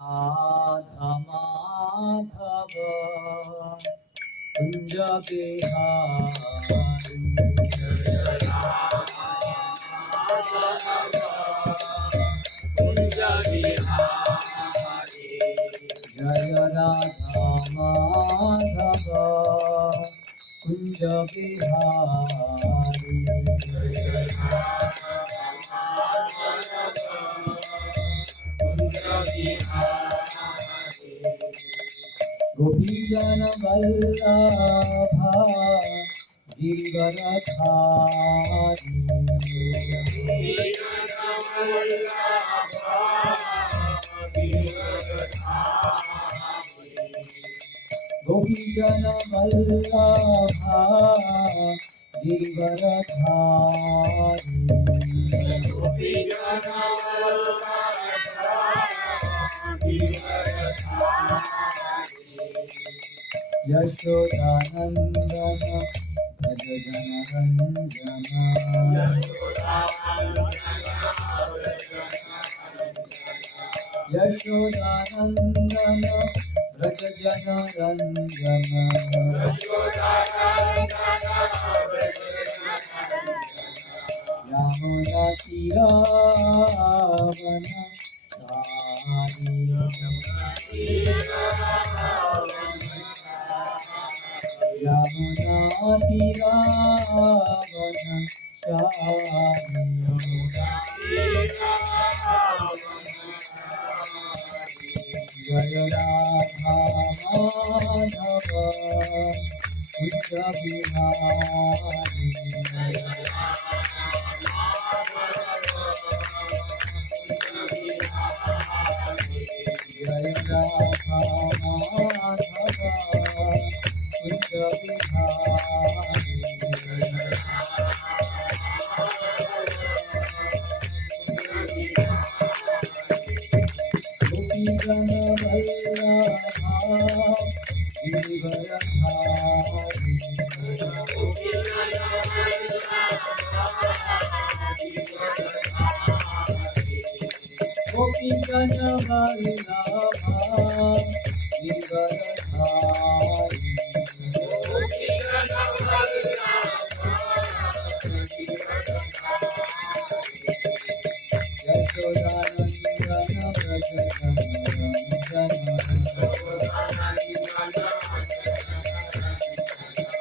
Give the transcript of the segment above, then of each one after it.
राधा माधव कुंज बिहारी जय राधा माधव कुंज बिहारी गोपीजन वल्लभा गिरिवरधारी गोपीजन वल्लभा गिरिवरधारी यशोदानंदन भज जनरंजन यशोदानंदन भज जनरंजन यमुना तीरावन यमुना तीरावन जय राधा माधव कुंज बिहारी जय राधा माधव कुंज बिहारी गोपीजन वल्लभा गिरिवरधारी गोपीजन वल्लभा गिरिवरधारी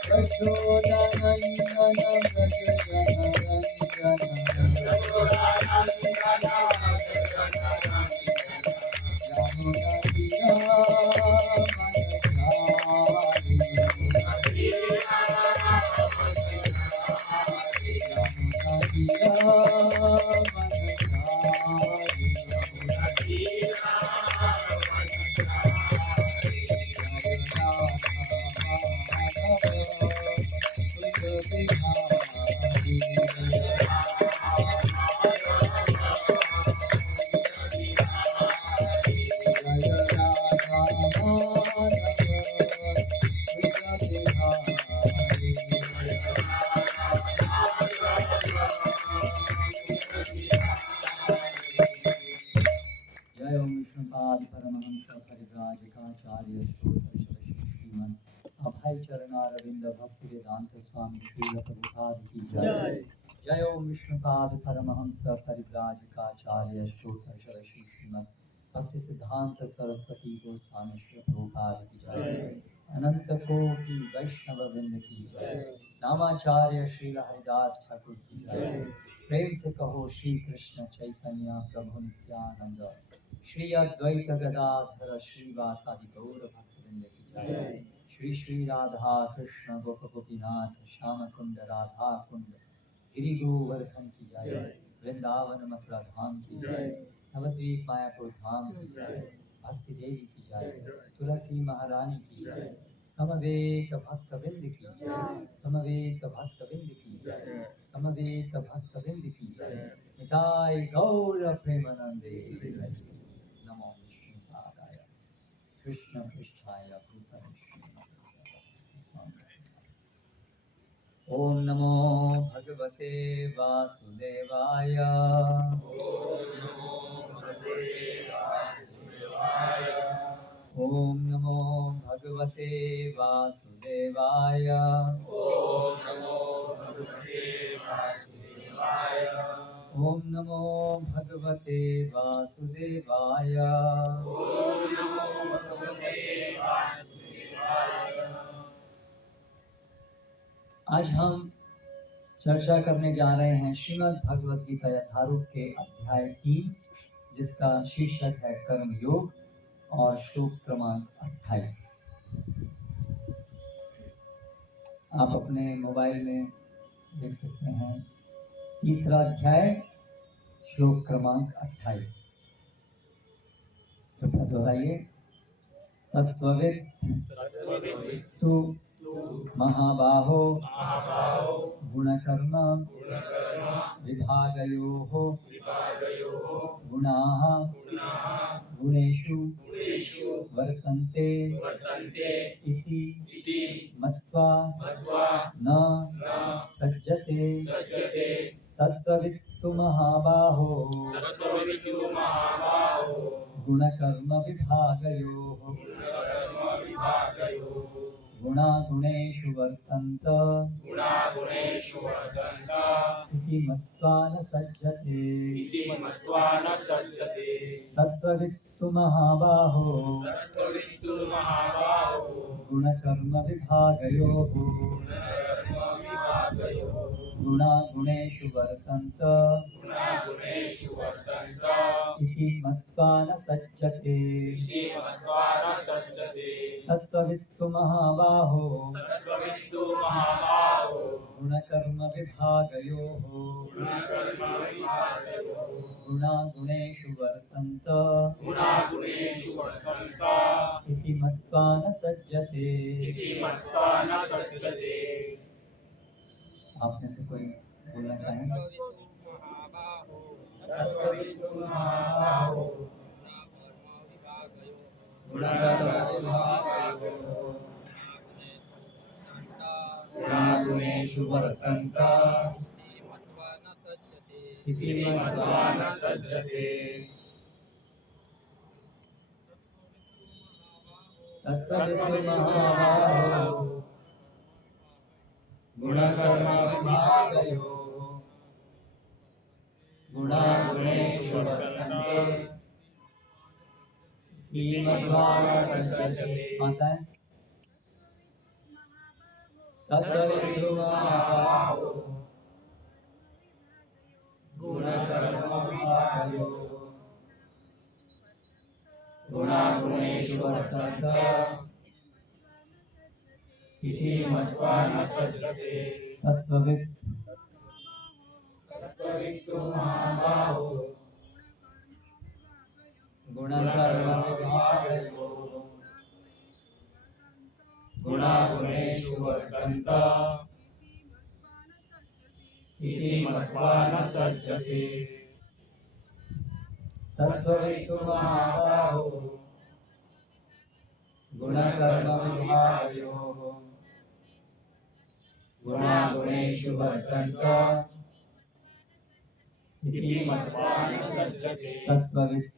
यशोदानंदन व्रज जनरंजन यशोदानंदन व्रज जनरंजन यमुना तीरावनचारी यमुना तीरावनचारी जय ओम विष्णुपाद परमहंस परिव्राजकाचार्य श्रीमन अभय चरणारविंद भक्ति वेदांत स्वामी श्रील प्रभुपाद की जय। जय ओम विष्णुपाद परमहंस परिव्राजकाचार्य श्रीमन भक्ति सिद्धांत सरस्वती गोस्वामी श्री प्रभुपाद की जय। अनंत कोटि वैष्णव वृंद की जय। नामाचार्य श्रील हरिदास ठाकुर की जय। प्रेम से कहो श्री कृष्ण चैतन्य प्रभु नित्यानंद श्री अद्वैत गदाधर श्रीवासादि गौर भक्तवृंद की जय। श्री श्री राधा कृष्ण गोप गोपीनाथ श्याम कुंड राधा कुंड गिरि गोवर्धन की जय। वृंदावन मथुरा धाम की जय। नवद्वीप मायापुर धाम की जय। भक्ति देवी की जय। तुलसी महारानी की जय। समवेत भक्तवृंद की जय। समवेत भक्तवृंद की जय। समवेत भक्तवृंद की जय। निताय गौर प्रेमानंदे नमो विष्णुपादाय कृष्ण पृष्ठाय भूतले ओम नमो भगवते वासुदेवाय। ओम नमो भगवते वासुदेवाय। ओम नमो भगवते वासुदेवाय। ओम नमो भगवते वासुदेवाय। ओम नमो भगवते वासुदेवाय। ओम नमो भगवते वासुदेवाय। आज हम चर्चा करने जा रहे हैं श्रीमद् भगवद गीता यथारूप के अध्याय 3, जिसका शीर्षक है कर्म योग और श्लोक क्रमांक 28। आप अपने मोबाइल में देख सकते हैं, तीसरा अध्याय श्लोक क्रमांक 28। कृपया दोहराइए। तत्त्ववित् तु महाबाहो गुणकर्म विभागयोः गुणाः गुणेषु वर्तन्ते इति मत्वा न सज्जते। तत्त्ववित्तु महाबाहो गुणकर्म विभागयोः गुणागुणेषु वर्तन्त इति मत्वा न सज्जते। तत्त्ववित्तु महाबाहो गुणकर्म विभागयोः गुणागुणेषु वर्तन्त इति मत्वा न सज्जते। तत्त्ववित्तु महाबाहो गुणकर्म विभागयोः गुणागुणेषु वर्तन्त इति मत्वा न सज्जते। आप में से कोई बोलना चाहेंगे? तत्त्ववित्तु महाबाहो गुणागुणेषु वर्तन्त इति मत्वा न सज्जते। तत्त्ववित्तु महाबाहो गुणकर्म विभागयोः गुणागुणेषु वर्तन्ते इति मत्वा न सज्जते। माताएं, तत्त्ववित्तु महाबाहो गुणकर्म विभागयोः गुणागुणेषु वर्तन्त इति मत्वा न सज्जते। तत्त्ववित्तु महाबाहो गुणकर्म विभागयोः गुणागुणेषु वर्तन्त इति मत्वा न सज्जते। तत्त्ववित्तु महाबाहो गुणकर्म विभागयोः गुणागुणेषु वर्तन्त इति मत्वा न सज्जते। तत्त्ववित्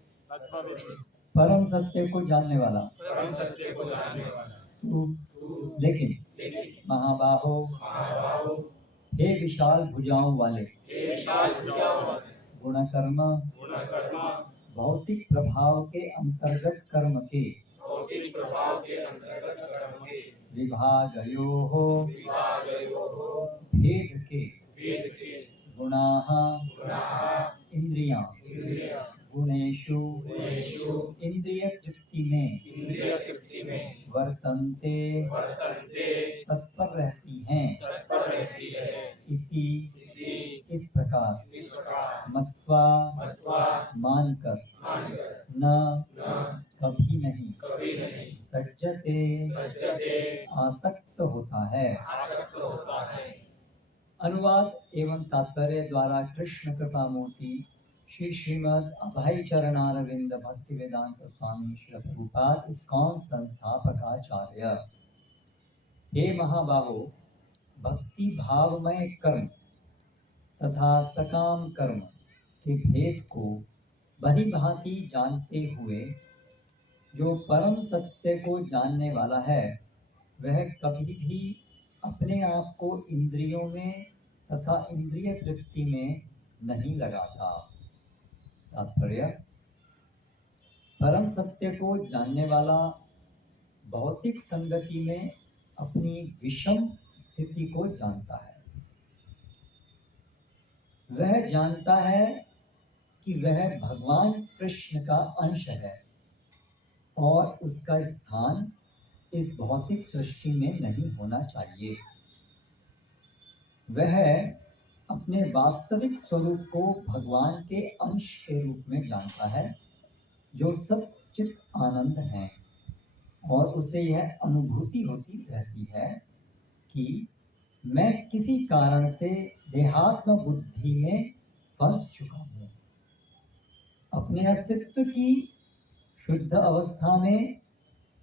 परम सत्य को जानने वाला तू, लेकिन महाबाहो हे विशाल भुजाओं वाले गुणकर्म भौतिक प्रभाव के अंतर्गत कर्म के विभागयोः भेद के गुणाः इंद्रियां गुणेषु इंद्रिय तृप्ति में वर्तन्ते तत्पर रहती हैं इति इस प्रकार मत्वा मानकर न कभी नहीं सज्जते आसक्त होता है। अनुवाद एवं तात्पर्य द्वारा कृष्ण कृपा मूर्ति श्री श्रीमद् अभय चरणारविंद भक्ति वेदांत स्वामी श्री प्रभुपाद इस्कॉन संस्थापकाचार्य। हे महाबाहो, भक्ति भावमय कर्म तथा सकाम कर्म के भेद को भली भांति जानते हुए जो परम सत्य को जानने वाला है वह कभी भी अपने आप को इंद्रियों में तथा इंद्रिय तृप्ति में नहीं लगाता। तात्पर्य, परम सत्य को जानने वाला भौतिक संगति में अपनी विषम स्थिति को जानता है। वह जानता है कि वह भगवान कृष्ण का अंश है और उसका स्थान इस भौतिक सृष्टि में नहीं होना चाहिए। वह अपने वास्तविक स्वरूप को भगवान के अंश के रूप में जानता है जो सच्चित आनंद है, और उसे यह अनुभूति होती रहती है कि मैं किसी कारण से देहात्म बुद्धि में फंस चुका हूँ। अपने अस्तित्व की शुद्ध अवस्था में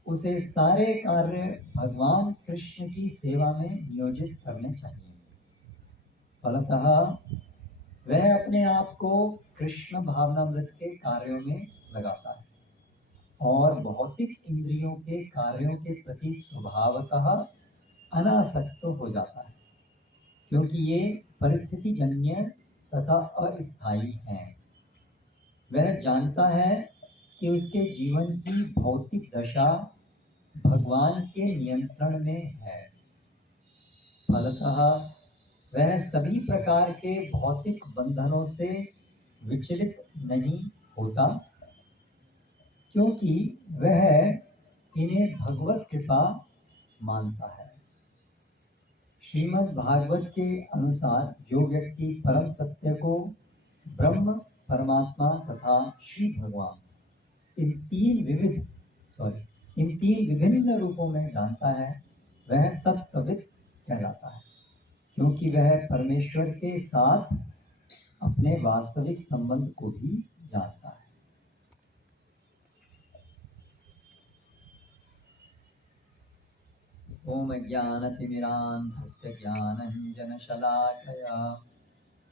उसे सारे कार्य भगवान कृष्ण की सेवा में नियोजित करने चाहिए। फलतः वह अपने आप को कृष्ण भावनामृत के कार्यों में लगाता है और भौतिक इंद्रियों के कार्यों के प्रति स्वभावतः अनासक्त हो जाता है, क्योंकि ये परिस्थिति जन्य तथा अस्थायी हैं। वह जानता है कि उसके जीवन की भौतिक दशा भगवान के नियंत्रण में है। फलतः वह सभी प्रकार के भौतिक बंधनों से विचलित नहीं होता, क्योंकि वह इन्हें भगवत कृपा मानता है। श्रीमद् भागवत के अनुसार जो व्यक्ति परम सत्य को ब्रह्म, परमात्मा तथा श्री भगवान इन तीन विभिन्न रूपों में जानता है वह तत्वविद कहलाता है, क्योंकि वह परमेश्वर के साथ अपने वास्तविक संबंध को भी जानता है। ओम ज्ञानतिमिरान्धस्य ज्ञानञ्जनशलाकया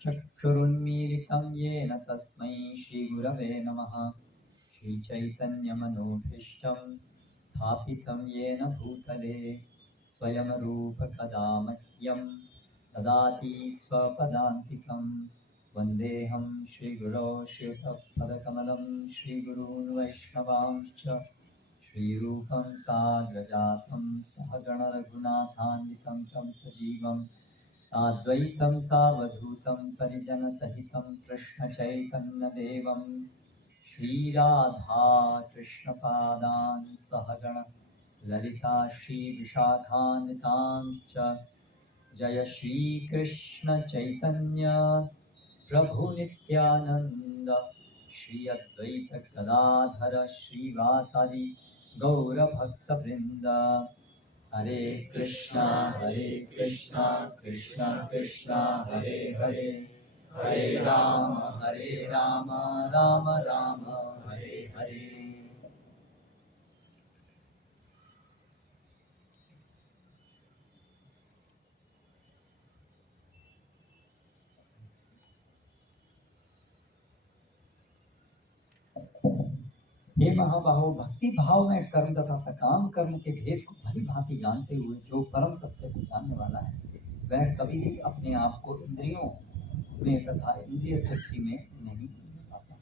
चक्षुरुन्मीलितं येन तस्मै श्रीगुरवे नमः। श्रीचैतन्यमनोभीष्टं स्थापितं येन भूतले स्वयं रूपकदा मह्यं ददाति स्वपदान्तिकं। वन्देऽहं श्रीगुरो श्रीयुतपदकमलं श्रीगुरून् वैष्णवांश्च श्रीरूपं साग्रजातं सहगण रघुनाथान्वितं तं सजीवं साद्वैतं सावधूतं परिजनसहितं कृष्णचैतन्यदेवं श्रीराधा कृष्णपादान् सहगण ललिता श्रीविशाखान्वितांश्च। जय श्रीकृष्ण चैतन्य प्रभु नित्यानंद श्री अद्वैत गदाधर श्रीवासादि गौरभक्तवृंद। हरे कृष्णा कृष्ण कृष्ण हरे हरे, हरे राम राम राम हरे हरे। हे महाबाहो, भक्ति भाव में कर्म तथा सकाम कर्म के भेद को भली भांति जानते हुए जो परम सत्य को जानने वाला है वह कभी भी अपने आप को इंद्रियों में तथा इंद्रिय तृप्ति में नहीं पाता।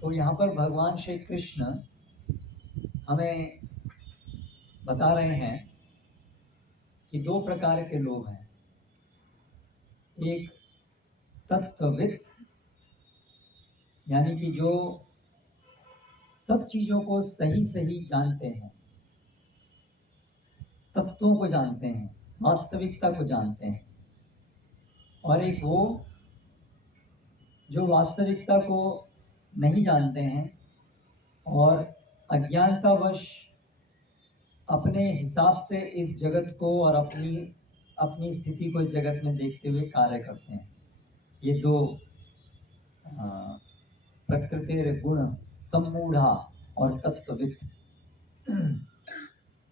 तो यहाँ पर भगवान श्री कृष्ण हमें बता रहे हैं कि दो प्रकार के लोग हैं। एक तत्वविद, यानी कि जो सब चीजों को सही सही जानते हैं, तत्वों को जानते हैं, वास्तविकता को जानते हैं। और एक वो जो वास्तविकता को नहीं जानते हैं और अज्ञानतावश अपने हिसाब से इस जगत को और अपनी स्थिति को इस जगत में देखते हुए कार्य करते हैं। ये दो प्रकृति गुण सम्मूढ़ा और तत्वविद,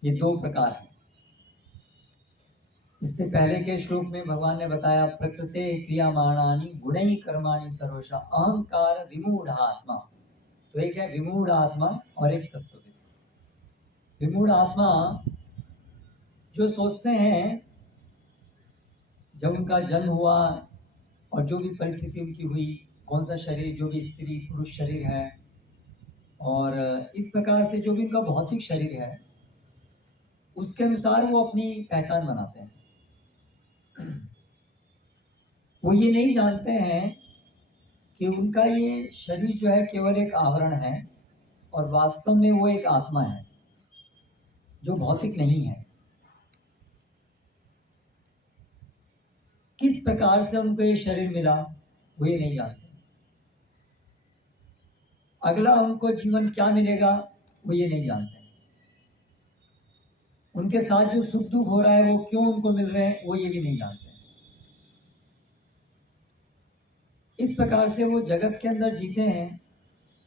ये दो प्रकार हैं। इससे पहले के श्लोक में भगवान ने बताया प्रकृते क्रियामाणानि गुणैः कर्माणि सर्वशः अहंकार विमूढ़ आत्मा। तो एक है विमूढ़ आत्मा और एक तत्वविद। विमूढ़ आत्मा जो सोचते हैं जब उनका जन्म हुआ और जो भी परिस्थिति उनकी हुई, कौन सा शरीर, जो भी स्त्री पुरुष शरीर है और इस प्रकार से जो भी उनका भौतिक शरीर है उसके अनुसार वो अपनी पहचान बनाते हैं। वो ये नहीं जानते हैं कि उनका ये शरीर जो है केवल एक आवरण है और वास्तव में वो एक आत्मा है जो भौतिक नहीं है। किस प्रकार से उनको ये शरीर मिला वो ये नहीं जानते। अगला उनको जीवन क्या मिलेगा वो ये नहीं जानते। उनके साथ जो सुख दुख हो रहा है वो क्यों उनको मिल रहे हैं वो ये भी नहीं जानते। इस प्रकार से वो जगत के अंदर जीते हैं।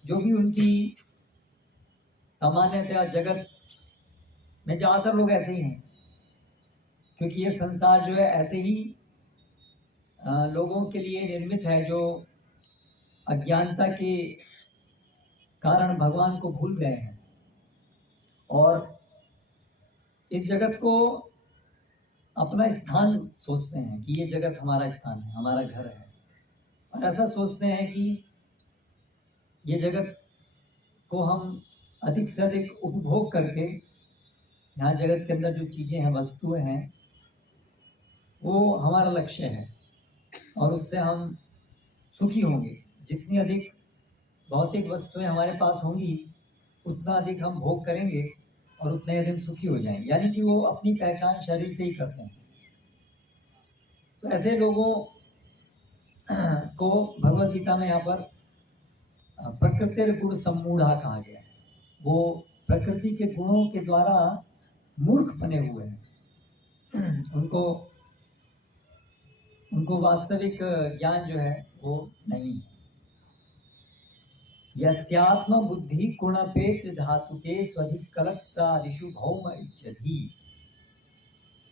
जो भी उनकी सामान्यतया जगत में ज़्यादातर लोग ऐसे ही हैं, क्योंकि ये संसार जो है ऐसे ही लोगों के लिए निर्मित है जो अज्ञानता के कारण भगवान को भूल गए हैं और इस जगत को अपना स्थान सोचते हैं कि ये जगत हमारा स्थान है, हमारा घर है, और ऐसा सोचते हैं कि ये जगत को हम अधिक से अधिक उपभोग करके यहाँ जगत के अंदर जो चीज़ें हैं, वस्तुएं हैं, वो हमारा लक्ष्य है और उससे हम सुखी होंगे। जितनी अधिक भौतिक वस्तुएं हमारे पास होंगी उतना अधिक हम भोग करेंगे और उतने अधिक सुखी हो जाएंगे। यानी कि वो अपनी पहचान शरीर से ही करते हैं। तो ऐसे लोगों को भगवद गीता में यहाँ पर प्रकृति गुण सम्मूढ़ा कहा गया है। वो प्रकृति के गुणों के द्वारा मूर्ख बने हुए हैं। उनको वास्तविक ज्ञान जो है वो नहीं है। यस्यात्म बुद्धि गुणपेत्र धातुके स्वधिक कलत्रादिषु भौम इच्छति।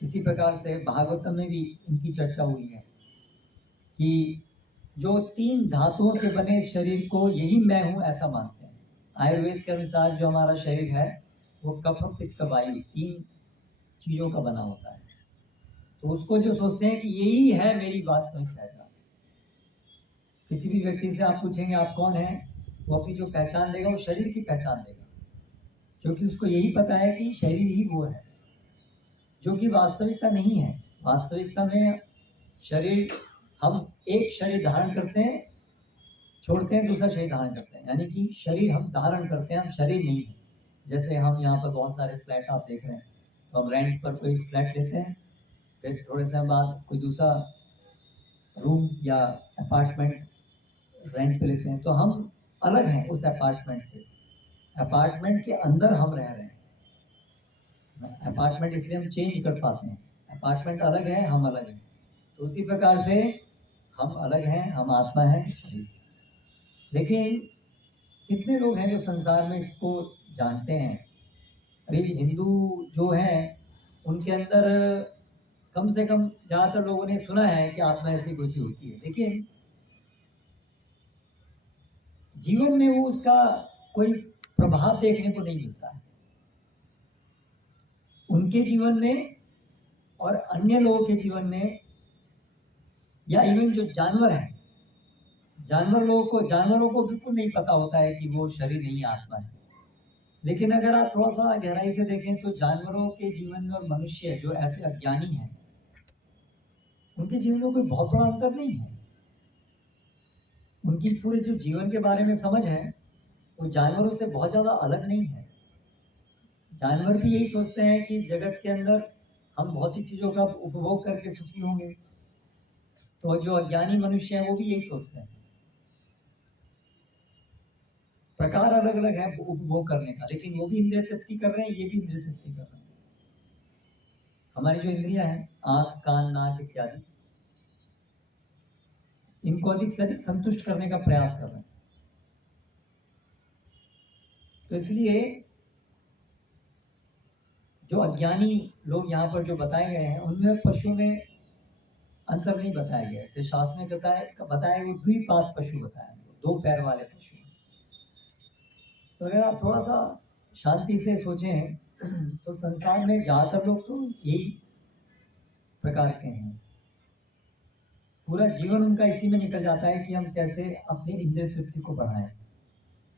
इसी प्रकार से भागवतम में भी इनकी चर्चा हुई है कि जो 3 धातुओं के बने शरीर को यही मैं हूं ऐसा मानते हैं। आयुर्वेद के अनुसार जो हमारा शरीर है वो कफ पित्त वायु 3 चीजों का बना होता है। तो उसको जो सोचते हैं कि यही है मेरी वास्तविक पहचान। किसी भी व्यक्ति से आप पूछेंगे आप कौन है, वो अपनी जो पहचान देगा वो शरीर की पहचान देगा, क्योंकि उसको यही पता है कि शरीर ही वो है, जो कि वास्तविकता नहीं है। वास्तविकता में शरीर, हम एक शरीर धारण करते हैं, छोड़ते हैं, दूसरा शरीर धारण करते हैं। यानी कि शरीर हम धारण करते हैं, हम शरीर नहीं है। जैसे हम यहाँ पर बहुत सारे फ्लैट आप देख रहे हैं, तो हम रेंट पर कोई फ्लैट लेते हैं, फिर थोड़े समय बाद कोई दूसरा रूम या अपार्टमेंट रेंट पे लेते हैं, तो हम अलग हैं उस अपार्टमेंट से। अपार्टमेंट के अंदर हम रह रहे हैं। अपार्टमेंट इसलिए हम चेंज कर पाते हैं। अपार्टमेंट अलग है, हम अलग हैं। तो उसी प्रकार से हम अलग हैं, हम आत्मा हैं। लेकिन कितने लोग हैं जो संसार में इसको जानते हैं? अभी हिंदू जो हैं उनके अंदर कम से कम ज़्यादातर लोगों ने सुना है कि आत्मा ऐसी कुछ होती है, लेकिन जीवन में वो उसका कोई प्रभाव देखने को नहीं मिलता है उनके जीवन में और अन्य लोगों के जीवन में। या इवन जो जानवर हैं, जानवरों को बिल्कुल नहीं पता होता है कि वो शरीर नहीं आत्मा है। लेकिन अगर आप थोड़ा सा गहराई से देखें तो जानवरों के जीवन में और मनुष्य जो ऐसे अज्ञानी हैं उनके जीवन में कोई बहुत बड़ा अंतर नहीं है। उनकी पूरे जो जीवन के बारे में समझ है वो जानवरों से बहुत ज़्यादा अलग नहीं है। जानवर भी यही सोचते हैं कि जगत के अंदर हम भौतिक चीज़ों का उपभोग करके सुखी होंगे। तो जो अज्ञानी मनुष्य हैं वो भी यही सोचते हैं। प्रकार अलग अलग है उपभोग करने का, लेकिन वो भी इंद्रिय तृप्ति कर रहे हैं, ये भी इंद्रिय तृप्ति कर रहे हैं। हमारी जो इंद्रियां हैं, आंख कान नाक इत्यादि, इनको अधिक से अधिक संतुष्ट करने का प्रयास कर रहे हैं। तो इसलिए जो अज्ञानी लोग यहाँ पर जो बताए गए हैं उनमें पशु में अंतर नहीं बताया गया। ऐसे शास्त्र में बताया वो द्विपाद पशु बताया, दो पैर वाले पशु। तो अगर आप थोड़ा सा शांति से सोचें तो संसार में ज्यादातर लोग तो यही प्रकार के हैं। पूरा जीवन उनका इसी में निकल जाता है कि हम कैसे अपनी इंद्रिय तृप्ति को बढ़ाएं,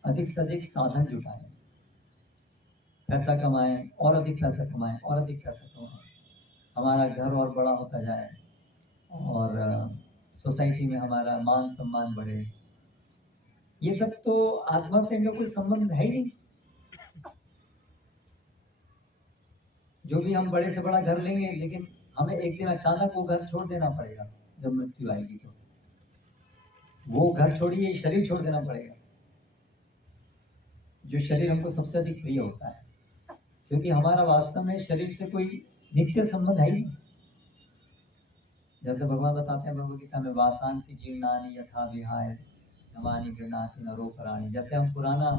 अधिक से अधिक साधन जुटाएं, पैसा कमाएं और अधिक पैसा कमाएं और अधिक पैसा कमाएं, हमारा घर और बड़ा होता जाए और सोसाइटी में हमारा मान सम्मान बढ़े। ये सब तो आत्मा से इनका कोई संबंध है ही नहीं। जो भी हम बड़े से बड़ा घर लेंगे लेकिन हमें एक दिन अचानक वो घर छोड़ देना पड़ेगा। जब मृत्यु आएगी तो वो घर छोड़िए, शरीर छोड़ देना पड़ेगा, जो शरीर हमको सबसे अधिक प्रिय होता है, क्योंकि हमारा वास्तव में शरीर से कोई नित्य संबंध है ही नहीं। जैसे भगवान बताते हैं भगवद गीता में, वासांसी जीर्णानि यथा विहाय नवानि गृह्णाति नरोपराणि। जैसे हम पुराना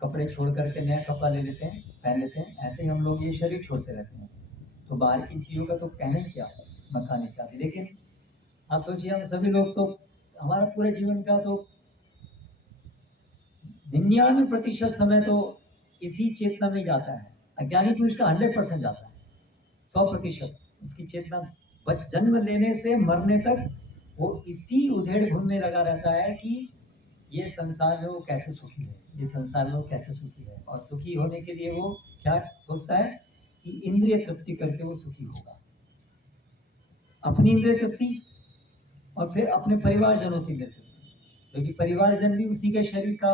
कपड़े छोड़ करके नया कपड़ा ले लेते हैं, पहन लेते हैं, ऐसे ही हम लोग ये शरीर छोड़ते रहते हैं। तो बाहर की चीज़ों का तो कहना ही क्या, मकान इत्यादि। लेकिन आप सोचिए, हम सभी लोग तो हमारा पूरे जीवन का तो 99% समय तो इसी चेतना में जाता है। अज्ञानी पुरुष का 100% जाता है, 100% उसकी चेतना जन्म लेने से मरने तक वो इसी उधेड़ बुन में लगा रहता है कि ये संसार में वो कैसे सुखी है, ये संसार में वो कैसे सुखी है। और सुखी होने के लिए वो क्या सोचता है कि इंद्रिय तृप्ति करके वो सुखी होगा। अपनी इंद्रिय तृप्ति और फिर अपने परिवारजनों की इंद्रिय तृप्ति, क्योंकि परिवारजन भी उसी के शरीर का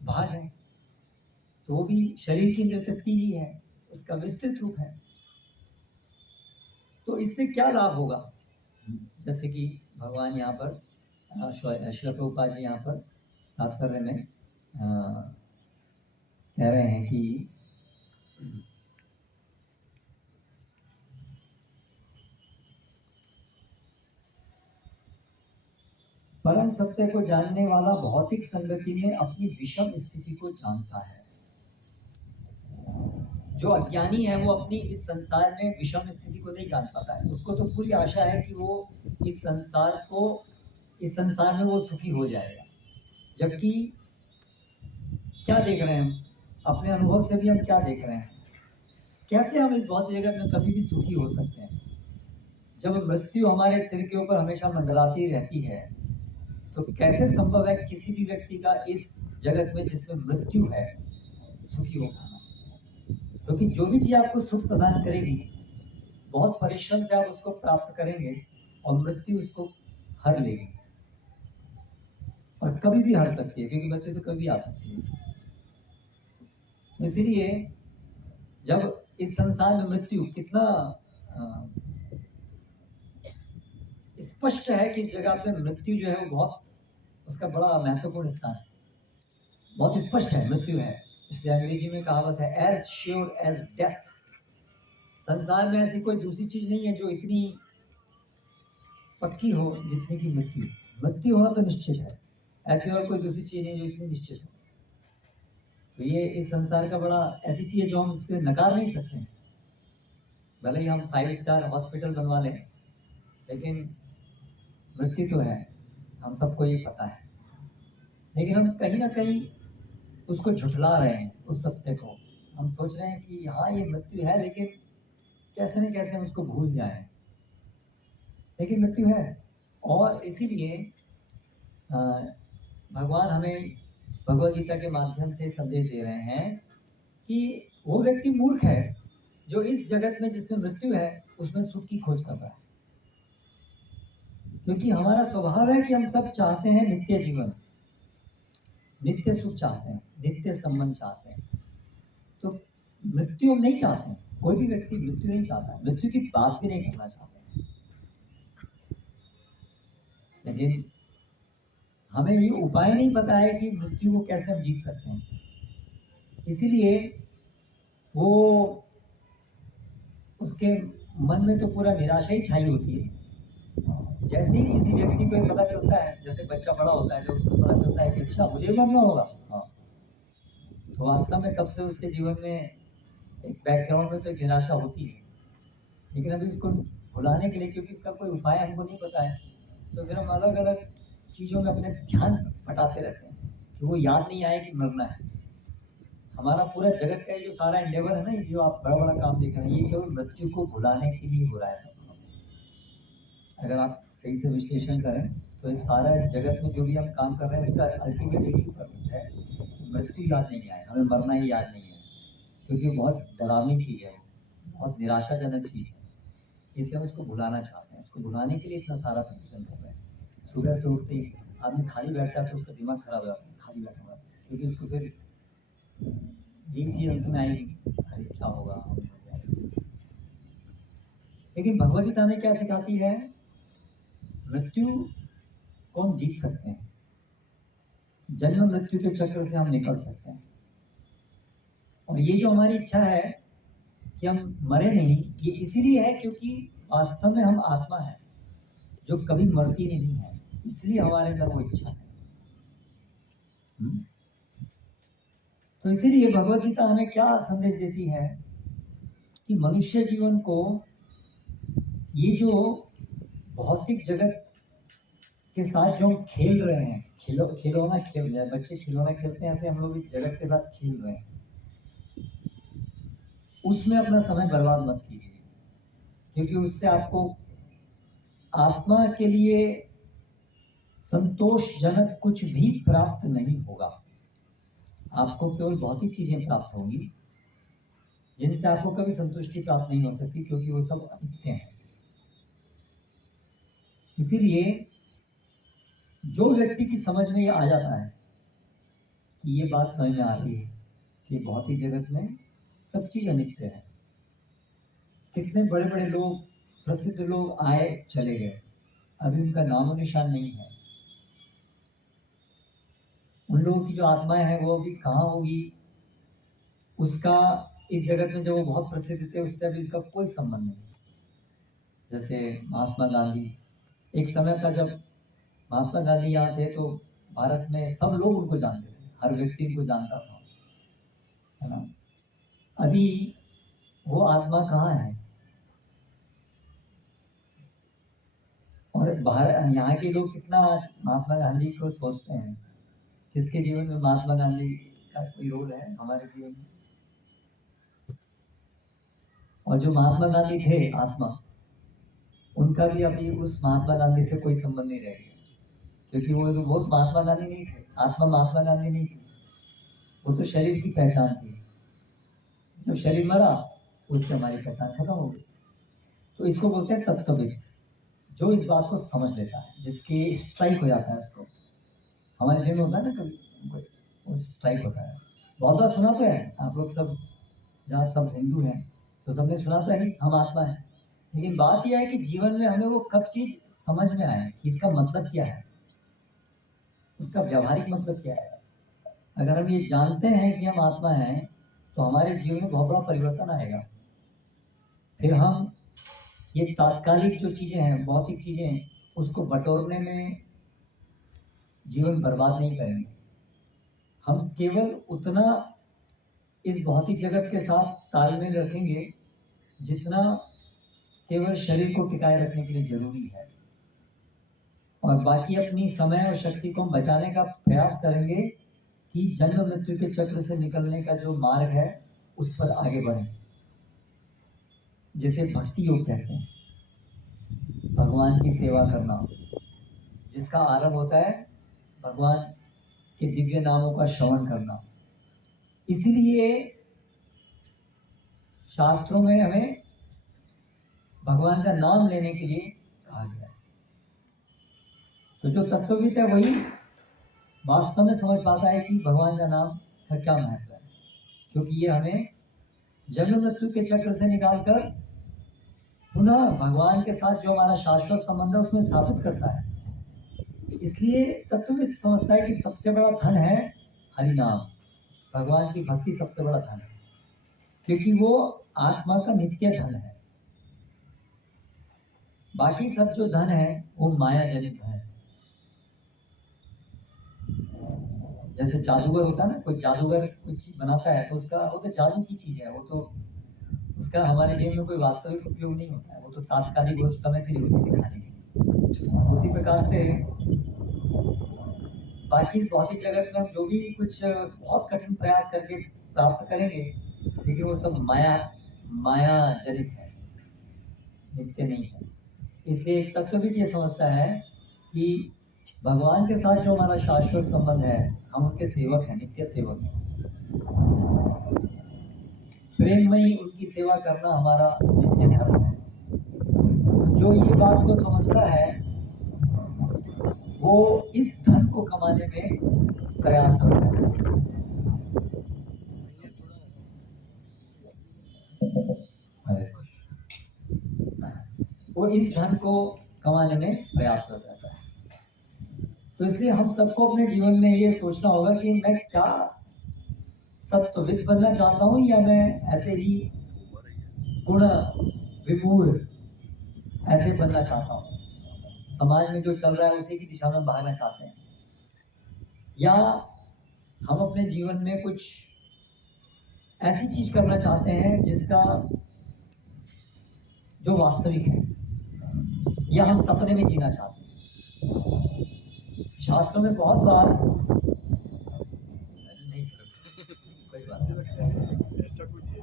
भाग है, तो वो भी शरीर की इंद्रिय तृप्ति ही है, उसका विस्तृत रूप है। तो इससे क्या लाभ होगा? जैसे कि भगवान यहाँ पर श्रील प्रभुपाद जी यहाँ पर तात्पर्य में कह रहे हैं कि परम सत्य को जानने वाला भौतिक संगति में अपनी विषम स्थिति को जानता है। जो अज्ञानी है वो अपनी इस संसार में विषम स्थिति को नहीं जान पाता है। उसको तो पूरी आशा है कि वो इस संसार में वो सुखी हो जाएगा। जबकि क्या देख रहे हैं हम, अपने अनुभव से भी हम क्या देख रहे हैं, कैसे हम इस भौतिक जगत में कभी भी सुखी हो सकते हैं? जब मृत्यु हमारे सिर के ऊपर हमेशा मंडराती रहती है, तो कैसे संभव है किसी भी व्यक्ति का इस जगत में जिसमें मृत्यु है सुखी हो पाना? क्योंकि जो भी चीज आपको सुख प्रदान करेगी, बहुत परिश्रम से आप उसको प्राप्त करेंगे और मृत्यु उसको हर लेगी। और कभी भी हर सकती है, क्योंकि मृत्यु तो कभी आ सकती है। इसीलिए जब इस संसार में मृत्यु कितना स्पष्ट है कि इस जगह पे मृत्यु जो है वो बहुत, उसका बड़ा महत्वपूर्ण स्थान है, बहुत स्पष्ट है मृत्यु है। इसलिए अंग्रेजी में कहावत है, एज श्योर एज डेथ। संसार में ऐसी कोई दूसरी चीज नहीं है जो इतनी पक्की हो जितनी की मृत्यु। मृत्यु होना तो निश्चित है, ऐसी और कोई दूसरी चीज नहीं जो इतनी निश्चित है। तो ये इस संसार का बड़ा ऐसी चीज है जो हम उसको नकार नहीं सकते हैं। भले ही हम 5 स्टार हॉस्पिटल बनवा लें, लेकिन मृत्यु तो है, हम सबको ये पता है। लेकिन हम कहीं ना कहीं उसको झुठला रहे हैं, उस सत्य को। हम सोच रहे हैं कि हाँ ये मृत्यु है, लेकिन कैसे न कैसे हम उसको भूल जाएं। लेकिन मृत्यु है, और इसीलिए भगवान हमें भगवद गीता के माध्यम से संदेश दे रहे हैं कि वो व्यक्ति मूर्ख है जो इस जगत में जिसमें मृत्यु है उसमें सुख की खोज कर रहा है। क्योंकि हमारा स्वभाव है कि हम सब चाहते हैं नित्य जीवन, नित्य सुख चाहते हैं, नित्य संबंध चाहते हैं। तो मृत्यु हम नहीं चाहते हैं, कोई भी व्यक्ति मृत्यु नहीं चाहता है, मृत्यु की बात भी नहीं करना चाहता। लेकिन हमें ये उपाय नहीं पता है कि मृत्यु को कैसे हम जीत सकते हैं। इसीलिए वो उसके मन में तो पूरा निराशा ही छाई होती है। जैसे ही किसी व्यक्ति को पता चलता है, जैसे बच्चा बड़ा होता है, जब उसको पता चलता है कि अच्छा मुझे मरना होगा, हाँ, तो वास्तव में तब से उसके जीवन में एक बैकग्राउंड में तो एक निराशा होती है, लेकिन अभी उसको भुलाने के लिए, क्योंकि उसका कोई उपाय हमको नहीं पता है, तो फिर हम अलग अलग चीज़ों में अपने ध्यान भटाते रहते हैं कि वो याद नहीं आए कि मरना है। हमारा पूरा जगत का ये जो सारा एंडेवर है ना, ये जो आप बड़ा बड़ा काम देख रहे हैं, ये केवल मृत्यु को भुलाने के लिए हो रहा है सब। अगर आप सही से विश्लेषण करें तो इस सारा जगत में जो भी हम काम कर रहे हैं, उसका अल्टीमेट एक ही पर्पस है कि मृत्यु याद नहीं आए, हमें मरना ही याद नहीं है, क्योंकि वो बहुत डरावनी चीज़ है, बहुत निराशाजनक चीज़ है। इसलिए हम उसको भुलाना चाहते हैं, उसको भुलाने के लिए इतना सारा प्रदूषण कर रहे हैं। सुबह से उठते ही आदमी खाली बैठता है तो उसका दिमाग खराब हो जाता है, खाली बैठा हुआ है, क्योंकि उसको फिर यही चीज़ अंत में आएगी, अरे क्या होगा। लेकिन भगवद गीता में क्या सिखाती है, मृत्यु को हम जीत सकते हैं, जन्म मृत्यु के चक्र से हम निकल सकते हैं। और ये जो हमारी इच्छा है कि हम मरे नहीं, ये इसीलिए है क्योंकि वास्तव में हम आत्मा है जो कभी मरती नहीं है, इसलिए हमारे अंदर वो इच्छा है। तो इसीलिए भगवद गीता हमें क्या संदेश देती है कि मनुष्य जीवन को ये जो भौतिक जगत के साथ जो हम खेल रहे हैं, खिलौना खेल रहे हैं, बच्चे खिलौना खेलते हैं, ऐसे हम लोग इस जगत के साथ खेल रहे हैं, उसमें अपना समय बर्बाद मत कीजिए, क्योंकि उससे आपको आत्मा के लिए संतोषजनक कुछ भी प्राप्त नहीं होगा। आपको केवल भौतिक चीजें प्राप्त होंगी जिनसे आपको कभी संतुष्टि प्राप्त नहीं हो सकती, क्योंकि वो सब अनित्य हैं। इसीलिए जो व्यक्ति की समझ में ये आ जाता है कि ये बात समझ में आ रही है कि भौतिक जगत में सब चीज अनित्य है, कितने बड़े बड़े लोग, प्रसिद्ध लोग आए चले गए, अभी उनका नामो निशान नहीं है। उन लोगों की जो आत्माएं हैं वो अभी कहाँ होगी, उसका इस जगत में जो वो बहुत प्रसिद्ध थे उससे अभी उसका कोई संबंध नहीं। जैसे महात्मा गांधी, एक समय था जब महात्मा गांधी यहाँ थे तो भारत में सब लोग उनको जानते थे, हर व्यक्ति उनको जानता था, है ना। अभी वो आत्मा कहाँ है, और बाहर यहाँ के लोग कितना आज महात्मा गांधी को सोचते हैं, किसके जीवन में महात्मा गांधी का कोई रोल है हमारे जीवन में। और जो महात्मा गांधी थे आत्मा, उनका भी अभी उस महात्मा गांधी से कोई संबंध नहीं रह गया, क्योंकि वो तो बहुत महात्मा गांधी नहीं थे, आत्मा महात्मा गांधी नहीं थी, वो तो शरीर की पहचान थी। जब शरीर मरा उससे हमारी पहचान खत्म हो गई। तो इसको बोलते हैं तत्वविद, जो इस बात को समझ लेता है, जिसके स्ट्राइक हो जाता है उसको। हमारे जीवन में होता है ना कभी वो स्ट्राइक होता है, बहुत बार सुना तो है आप लोग सब, जहाँ सब हिंदू हैं तो सबने सुना तो है कि हम आत्मा है, लेकिन बात यह है कि जीवन में हमें वो कब चीज समझ में आए कि इसका मतलब क्या है, उसका व्यावहारिक मतलब क्या है। अगर हम ये जानते हैं कि हम आत्मा हैं तो हमारे जीवन में बहुत बड़ा परिवर्तन आएगा। फिर हम ये तात्कालिक जो चीजें हैं, भौतिक चीजें, उसको बटोरने में जीवन बर्बाद नहीं करेंगे। हम केवल उतना इस भौतिक जगत के साथ तालमेल रखेंगे जितना केवल शरीर को टिकाए रखने के लिए जरूरी है, और बाकी अपनी समय और शक्ति को हम बचाने का प्रयास करेंगे कि जन्म मृत्यु के चक्र से निकलने का जो मार्ग है उस पर आगे बढ़ें, जिसे भक्ति योग कहते हैं, भगवान की सेवा करना, जिसका आरंभ होता है भगवान के दिव्य नामों का श्रवण करना। इसीलिए शास्त्रों में हमें भगवान का नाम लेने के लिए कहा गया है। तो जो तत्वविद है वही वास्तव में समझ पाता है कि भगवान का नाम का क्या महत्व है, क्योंकि ये हमें जन्म मृत्यु के चक्र से निकालकर पुनः भगवान के साथ जो हमारा शाश्वत संबंध है उसमें स्थापित करता है। इसलिए तत्वविद समझता है कि सबसे बड़ा धन है हरि नाम, भगवान की भक्ति सबसे बड़ा धन है, क्योंकि वो आत्मा का नित्य धन है। बाकी सब जो धन है वो माया जनित है। जैसे जादूगर होता है ना, कोई जादूगर कोई चीज बनाता है तो उसका वो तो जादू की चीज है, वो तो उसका हमारे जीवन में कोई वास्तविक उपयोग नहीं होता है, वो तो तात्कालिक उस समय के लिए होती थी खाने के लिए। उसी प्रकार से बाकी इस भौतिक जगत में हम जो भी कुछ बहुत कठिन प्रयास करके प्राप्त करेंगे, लेकिन वो सब माया माया जनित है, नित्य नहीं है। इसलिए एक तत्वविद ये समझता है कि भगवान के साथ जो हमारा शाश्वत संबंध है, हम उनके सेवक हैं, नित्य सेवक हैं। प्रेममयी उनकी सेवा करना हमारा नित्य धर्म है। जो ये बात को समझता है वो इस धन को कमाने में प्रयासरत है। वो इस धन को कमाने में प्रयासरत रहता है। तो इसलिए हम सबको अपने जीवन में ये सोचना होगा कि मैं क्या तत्वविद बनना चाहता हूँ या मैं ऐसे ही गुण विमूढ़ ऐसे बनना चाहता हूँ, समाज में जो चल रहा है उसी की दिशा में भागना चाहते हैं, या हम अपने जीवन में कुछ ऐसी चीज करना चाहते हैं जिसका जो वास्तविक है, या हम सपने में जीना चाहते हैं। शास्त्रों में बहुत बार नहीं, कोई बात नहीं, ऐसा कुछ है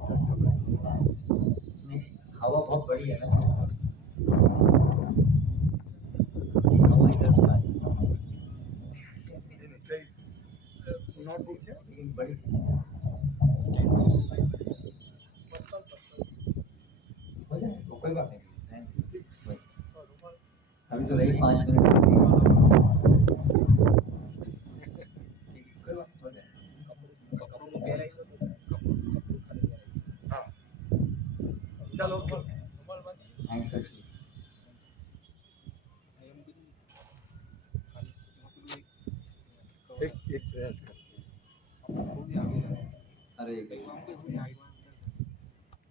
नहीं, हवा बहुत बड़ी है ना, हवा इधर से आ रही है, लेकिन बड़ी चीज है। हो जाए तो कोई बात नहीं, अभी तो रही 5 मिनट, कोई बात हो जाए। चलो थैंक यू। एक प्रयास करते हैं। हरे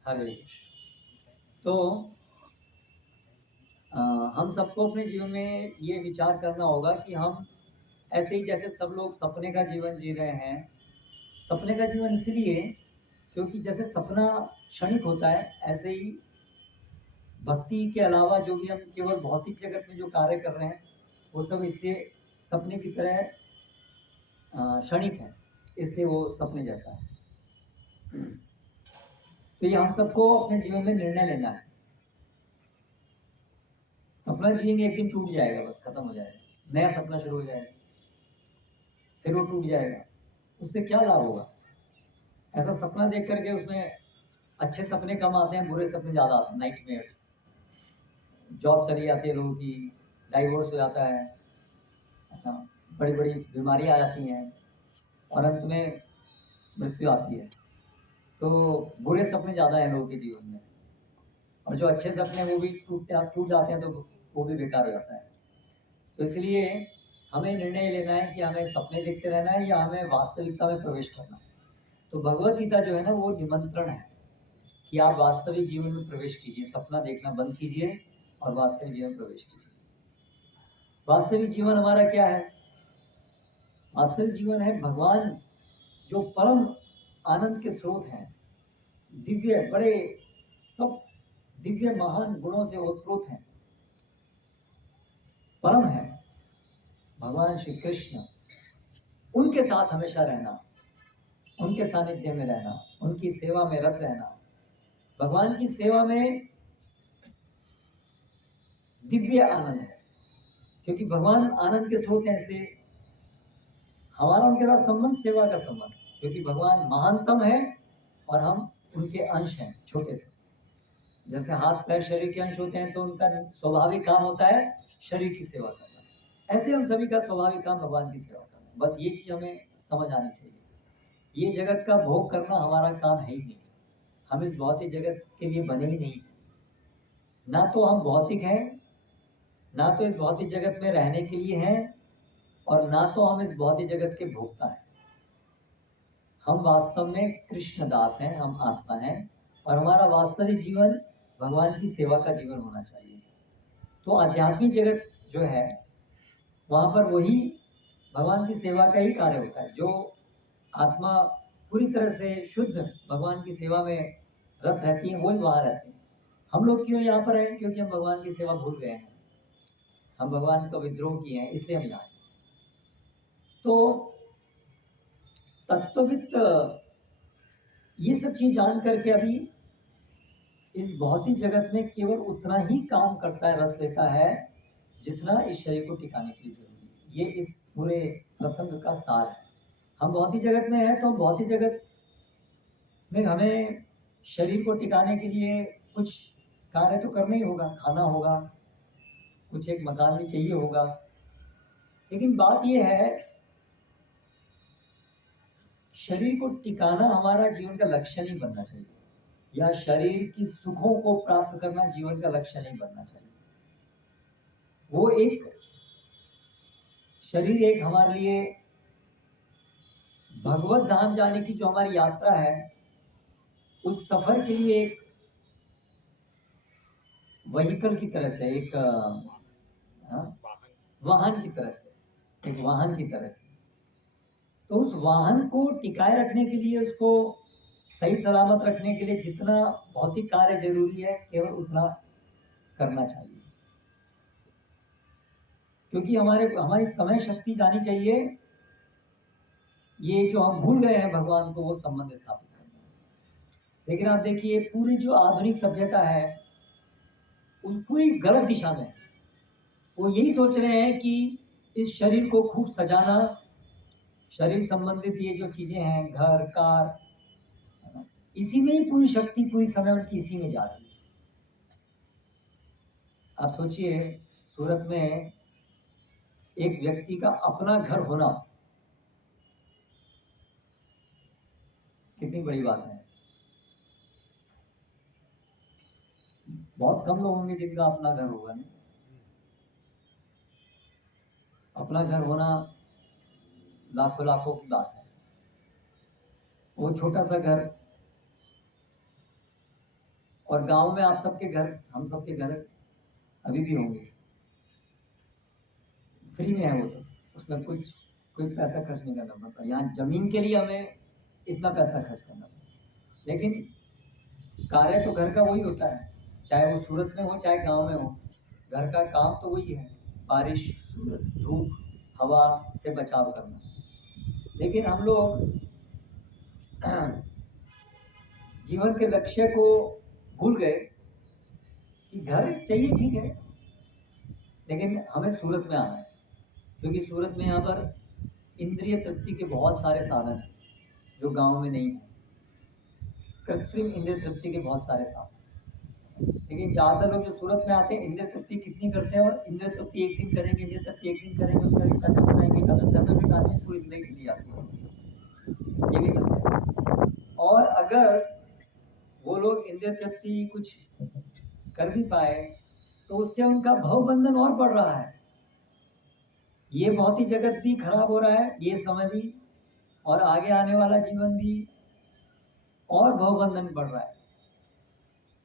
हरे। तो हम सबको अपने जीवन में ये विचार करना होगा कि हम ऐसे ही जैसे सब लोग सपने का जीवन जी रहे हैं, सपने का जीवन इसलिए क्योंकि जैसे सपना क्षणिक होता है, ऐसे ही भक्ति के अलावा जो भी हम केवल भौतिक जगत में जो कार्य कर रहे हैं वो सब इसलिए सपने की तरह क्षणिक है, इसलिए वो सपने जैसा है। तो ये हम सबको अपने जीवन में निर्णय लेना है। सपना जिएंगे, एक दिन टूट जाएगा, बस खत्म हो जाएगा, नया सपना शुरू हो जाएगा, फिर वो टूट जाएगा, उससे क्या लाभ होगा? ऐसा सपना देख करके उसमें अच्छे सपने कम आते हैं, बुरे सपने ज्यादा आते हैं, नाइटमेयर्स। जॉब चली जाती है लोगों की, डाइवोर्स हो जाता है, बड़ी बड़ी बीमारियां आ जाती हैं और अंत में मृत्यु आती है। तो बुरे सपने ज्यादा हैं लोगों के जीवन में, और जो अच्छे सपने वो भी टूट जाते हैं, तो वो भी बेकार हो जाता है। तो इसलिए हमें निर्णय लेना है कि हमें सपने देखते रहना है या हमें वास्तविकता में प्रवेश करना है। तो भगवत गीता जो है ना, वो निमंत्रण है कि आप वास्तविक जीवन में प्रवेश कीजिए, सपना देखना बंद कीजिए और वास्तविक जीवन में प्रवेश कीजिए। वास्तविक जीवन हमारा क्या है? वास्तविक जीवन है भगवान जो परम आनंद के स्रोत हैं, दिव्य, बड़े सब दिव्य महान गुणों से ओतप्रोत हैं, परम है भगवान श्री कृष्ण। उनके साथ हमेशा रहना, उनके सानिध्य में रहना, उनकी सेवा में रत रहना। भगवान की सेवा में दिव्य आनंद है, क्योंकि भगवान आनंद के स्रोत हैं, इसलिए हमारा उनके साथ संबंध सेवा का संबंध, क्योंकि भगवान महानतम है और हम उनके अंश हैं, छोटे से। जैसे हाथ पैर शरीर के अंश होते हैं, तो उनका स्वाभाविक काम होता है शरीर की सेवा करना, ऐसे हम सभी का स्वाभाविक काम भगवान की सेवा करना। बस ये चीज हमें समझ आनी चाहिए। ये जगत का भोग करना हमारा काम है ही नहीं, हम इस भौतिक जगत के लिए बने ही नहीं। ना तो हम भौतिक हैं, ना तो इस भौतिक जगत में रहने के लिए हैं, और ना तो हम इस भौतिक जगत के भोक्ता हैं। हम वास्तव में कृष्ण दास हैं, हम आत्मा हैं, और हमारा वास्तविक जीवन भगवान की सेवा का जीवन होना चाहिए। तो आध्यात्मिक जगत जो है, वहाँ पर वही भगवान की सेवा का ही कार्य होता है। जो आत्मा पूरी तरह से शुद्ध भगवान की सेवा में रथ रहती हैं वही वहां रहते हैं। हम लोग क्यों यहाँ पर आए? क्योंकि हम भगवान की सेवा भूल गए हैं, हम भगवान का विद्रोह किए हैं, इसलिए हम यहाँ आए। तो तत्वविद ये सब चीज जान करके अभी इस भौतिक जगत में केवल उतना ही काम करता है, रस लेता है, जितना इस शरीर को टिकाने के लिए जरूरी है। ये इस पूरे प्रसंग का सार है। हम भौतिक जगत में हैं तो भौतिक जगत में हमें शरीर को टिकाने के लिए कुछ कार्य तो करना ही होगा, खाना होगा, कुछ एक मकान भी चाहिए होगा। लेकिन बात यह है, शरीर को टिकाना हमारा जीवन का लक्ष्य नहीं बनना चाहिए, या शरीर की सुखों को प्राप्त करना जीवन का लक्ष्य नहीं बनना चाहिए। वो एक शरीर एक हमारे लिए भगवत धाम जाने की जो हमारी यात्रा है, उस सफर के लिए एक व्हीकल की तरह से, एक वाहन की तरह से, एक वाहन की तरह से। तो उस वाहन को टिकाए रखने के लिए, उसको सही सलामत रखने के लिए जितना भौतिक कार्य जरूरी है केवल उतना करना चाहिए। क्योंकि हमारी समय शक्ति जानी चाहिए, ये जो हम भूल गए हैं भगवान को, वो संबंध स्थापित करना है। लेकिन आप देखिए पूरी जो आधुनिक सभ्यता है उस पूरी गलत दिशा में, वो यही सोच रहे हैं कि इस शरीर को खूब सजाना, शरीर संबंधित ये जो चीजें हैं, घर कार, इसी में ही पूरी शक्ति, पूरी समय उनकी इसी में जा रही है। आप सोचिए, सूरत में एक व्यक्ति का अपना घर होना कितनी बड़ी बात है। बहुत कम लोग होंगे जिनका अपना घर होगा। नहीं, अपना घर होना लाखों लाखों की बात है। वो छोटा सा घर, और गांव में आप सबके घर, हम सबके घर अभी भी होंगे, फ्री में है वो सब, उसमें कोई पैसा खर्च नहीं करना पड़ता। यहाँ जमीन के लिए हमें इतना पैसा खर्च करना पड़ता, लेकिन कार्य तो घर का वही होता है, चाहे वो सूरत में हो चाहे गांव में हो। घर का काम तो वही है, बारिश, सूरत, धूप, हवा से बचाव करना। लेकिन हम लोग जीवन के लक्ष्य को भूल गए कि घर चाहिए, ठीक है, लेकिन हमें सूरत में आना है। क्योंकि सूरत में यहाँ पर इंद्रिय तृप्ति के बहुत सारे साधन हैं जो गांव में नहीं है। कृत्रिम इंद्रिय तृप्ति के बहुत सारे साधन, लेकिन ज़्यादातर लोग जो सूरत में आते हैं इंद्रिय तृप्ति कितनी करते हैं, और इंद्रिय तृप्ति एक दिन करेंगे, इंद्रिय तृप्ति एक दिन करेंगे, उसका भी पैसा बनाएंगे, पैसा जुटाने में पूरी जिंदगी चली जाती है। ये भी सत्य है। और अगर वो लोग इंद्रिय तृप्ति कुछ कर भी पाए तो उससे उनका भवबंधन और बढ़ रहा है। ये भौतिक जगत भी खराब हो रहा है, ये समय भी, और आगे आने वाला जीवन भी, और भवबंधन बढ़ रहा है।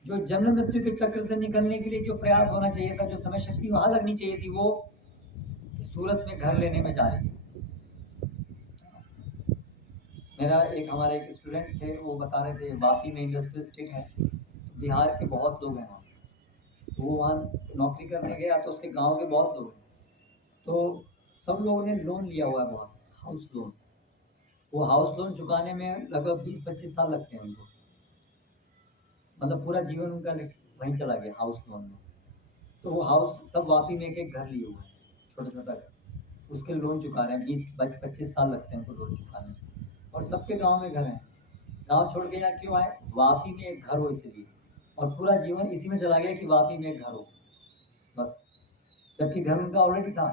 जो जन्म मृत्यु के चक्र से निकलने के लिए जो प्रयास होना चाहिए था, जो समय शक्ति वहां लगनी चाहिए थी, वो सूरत में घर लेने में जा रही है। हमारे एक स्टूडेंट थे, वो बता रहे थे वापी में इंडस्ट्रियल स्टेट है, बिहार के बहुत लोग हैं वहाँ। तो वो वहाँ नौकरी करने गया तो उसके गांव के बहुत लोग हैं, तो सब लोगों ने लोन लिया हुआ है, बहुत हाउस लोन। वो हाउस लोन चुकाने में लगभग 20-25 साल लगते हैं उनको, मतलब पूरा जीवन उनका वहीं चला गया हाउस लोन में। तो वो हाउस सब वापी में एक घर लिए हुए हैं, छोटा छोटा घर, उसके लोन चुका रहे हैं। 20-25 साल लगते हैं उनको लोन चुकाने में, और सबके गांव में घर हैं। गांव छोड़ के यहाँ क्यों आए? वापी में एक घर हो इसलिए, और पूरा जीवन इसी में चला गया कि वापी में एक घर हो बस, जबकि घर उनका ऑलरेडी था।